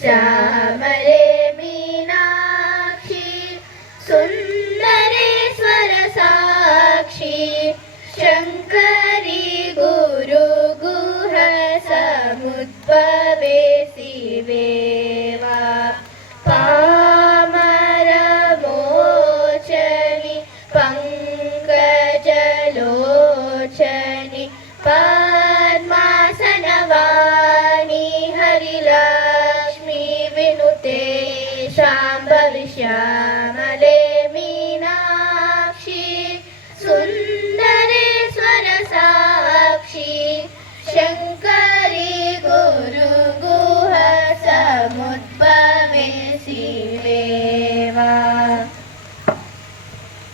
श्यामले Meenakshi Sundareshwar Sakshi शङ्करी Guruguha समुद्भवे शिवेवा पामरमोचनि पङ्कजलोचनि पद्मासनवाणी Harilakshmi विनुते Shambhavi